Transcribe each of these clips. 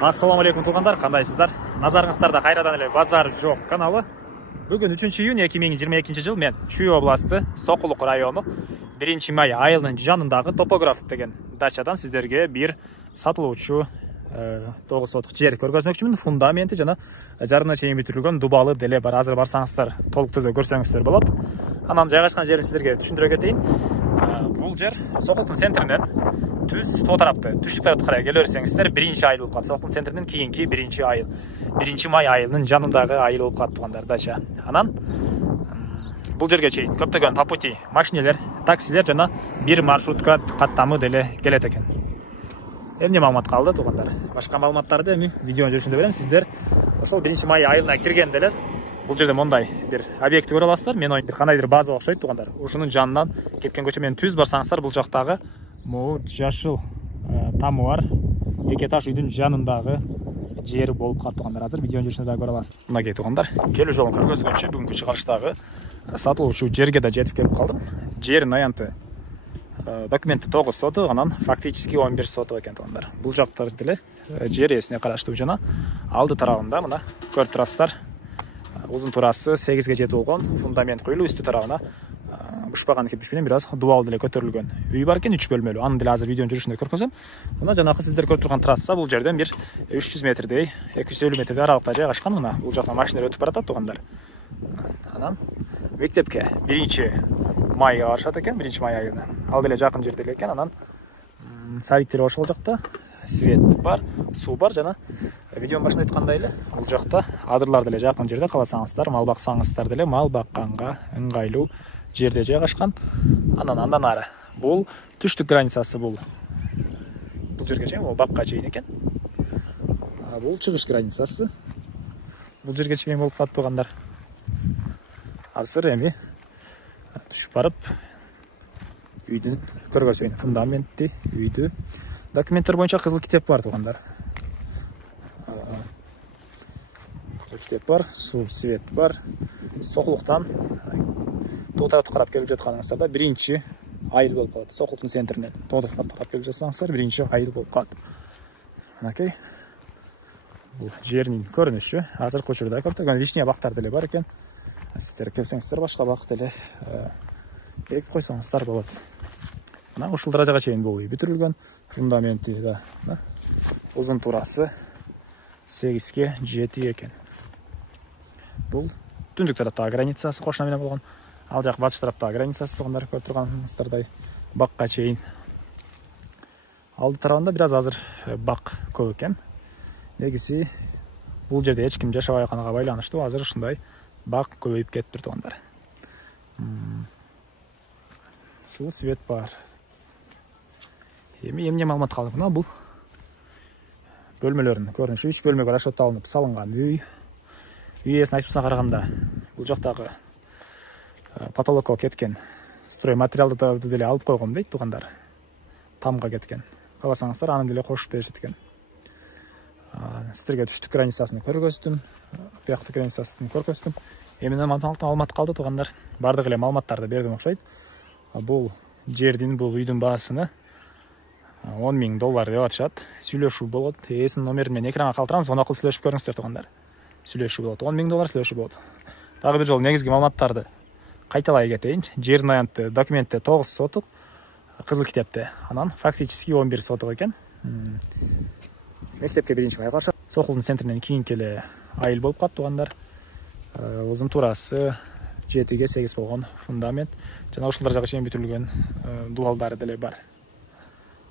Ассаламу алейкум туугандар, кандайсыздар? Назарыңыздарда кайрадан эле Базар жок каналы. Бүгүн 3-июнь 2022 жыл мен Чүй областы Сокулук району 1-май айылынын жанындагы Топограф деген дачадан сиздерге бир сатылуучу 9 сотук жер көргөзмөкчүмүн. Фундаменти жана жарына чейин бүтүрүлгөн дубалы деле бар. Азыр барсаңыздар толук түрдө көрсөңүздөр болот. Анан жайгашкан жерин сиздерге түшүндүрө кетейин. Бул жер Сокулуктун центринен түз тоо тарапты, түштүк тарапты карай келе берсеңиздер 1-чи айыл болуп калат. Сокулуктун центринен кийинки 1-чи айыл. 1-май айылынын жанындагы айыл болуп калат туугандар, дача. Анан бул жерге чейин көптөгөн по пути машинелер, таксилер жана бир маршрутка каттамы деле келет экен. Эмне маалымат калды туугандар? Башка маалыматтарды эми видеонун жүрүшүндө берем. Сиздер ошол 1-май айылына киргенде эле бул жерде мондай бир объектти көрө аласыздар. Мен оюм бир кандайдыр база окшойт туугандар. Ушунун жанынан кеткен көчө менен түз барсаңыздар, бул жактагы могу жашыл тамы бар эки этаж үйдүн жанындагы жер болуп калат туугандар. Азыр видеонун жүрүшүндө да көрө аласыз. Мынакей туугандар, келүү жолун көргөзгөнчө бүгүнкү чыгарыштагы сатылуучу жерге да жетип келип калдым. Жердин аянты документи 9 сотук, анан фактически 11 сотук экен туугандар. Бул жактар деле жер ээсине караштуу жана алды тарабында мына көрүп турасыздар. Узун турасы 8ге жетип болгон фундамент коюлуп, үстү тарабына бушпаган кирпич менен бир аз дубал деле көтөрүлгөн үй бар экен, 3 бөлмөлүү. Аны деле азыр видеонун жүрүшүндө көргөзөм. Мына жанакы сиздер көрүп турган трасса бул жерден бир 300 метрдей, 250 метрдей аралыкта жайгашкан. Мына бул жактан машиналар өтүп баратат туугандар. Анан мектепке 1-майга барышат экен, 1-май айылына. Ал деле жакын жерде эле экен. Анан садиктер ошол жакта, свет бар, суу бар жана видеонун башында айткандай эле бул жакта адырлар деле жакын жерде. Кааласаңыздар, мал баксаңыздар деле мал бакканга ыңгайлуу жерде жайгашкан. Андан ары бул түштүк границасы, бул жерге чейин, бул бакка чейин экен. Бул чыгыш границасы. Бул жерге чейин болуп калат туугандар. Азыр эми түшүп барып үйдүн көргөзөйүн. Фундаменти, үйдү, документтер боюнча кызыл китеп бар туугандар. Кызыл китеп бар, суу, свет бар. Сокулуктан тоо тарапты карап келип жатканыңыздарда 1-чи айыл болуп калат. Сокулуктун центринен тоо тарапты карап келип жатсаңыздар 1-чи айыл болуп калат. Мынакей бул жердин көрүнүшү. Азыркы учурда көптөгөн лишний бактар деле бар экен. Сиздер келсеңиздер башка бак деле эрип койсоңуздар болот. Мына ушул даражага чейин бул үй бүтүрүлгөн. Фундаменти да узун турасы 8ге 7 экен. Бул түндүк тараптагы границасы кошуна менен болгон. Ал жак батыш тараптагы границасы туугандар, көрүп турганыңыздардай бакка чейин. Алды тарабында бир аз азыр бак көп экен. Негизи бул жерде эч ким жашабай атканга байланыштуу азыр ушундай бак көбөйүп кетиптир туугандар. Суу, свет бар. Эми эмне маалымат калды? Мына бул бөлмөлөрүнүн көрүнүшү. 3 бөлмөгө расчетталынып салынган үй. Үй ээсинин айтуусуна караганда бул жактагы потолокко кеткен строй материалдарды деле алып койгон дейт туугандар. Тамга кеткен. Кааласаңыздар аны деле кошуп беришет экен. Сиздерге түштүк границасын көргөздүм, бияктык границасын көргөздүм. Эмне маалымат калды туугандар? Бардык эле маалыматтарды бердим окшойт. Бул жердин, бул үйдүн баасыны $10,000 деп атышат. Сүйлөшүү болот. Ээсинин номерин мен экранга калтырам, звонок кылып сүйлөшүп көрүңүздөр туугандар. Сүйлөшүү болот. $10,000 сүйлөшүү болот. Дагы бир жолу негизги маалыматтарды кайталай кетейин. Жердин аянты документте 9 сотук, кызыл китепте анан фактически 11 сотук экен. Мектепке 1-май каршы Сокулуктун центринен кийинки эле айыл болуп калат туугандар. Узун турасы 7ге 8 болгон фундамент жана ушул даражага чейин бүтүрүлгөн дубалдары деле бар.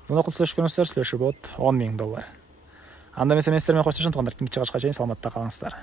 Звонок кылып сүйлөшкөнүңүздөр сүйлөшүү болот $10,000. Анда эмесе мен сиздер менен коштошом туугандар. Чыгышка чейин саламатта калыңыздар.